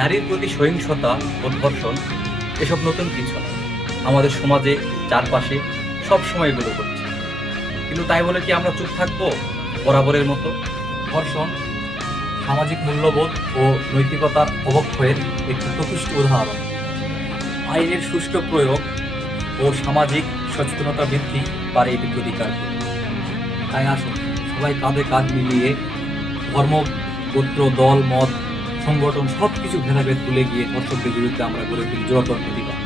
নারীর প্রতি সহিংসতা ও ধর্ষণ এসব নতুন কিছু নয়। আমাদের সমাজে চারপাশে সব সময় এগুলো ঘটছে, কিন্তু তাই বলে কি আমরা চুপ থাকবো বরাবরের মতো? ধর্ষণ সামাজিক মূল্যবোধ ও নৈতিকতার অবক্ষয়ের একটি প্রকৃষ্ট উদাহরণ। আইনের সুষ্ঠু প্রয়োগ ও সামাজিক সচেতনতা বৃদ্ধি পারে এটি প্রতিকার করে। তাই আসুন সবাই কাঁধে কাঁধ মিলিয়ে ধর্ম, গোত্র, দল, মত, সংগঠন সব কিছু ভেদাভেদ ভুলে গিয়ে ধর্ষকদের বিরুদ্ধে আমরা গড়ে তুলি জোরালোর প্রতিবাদ।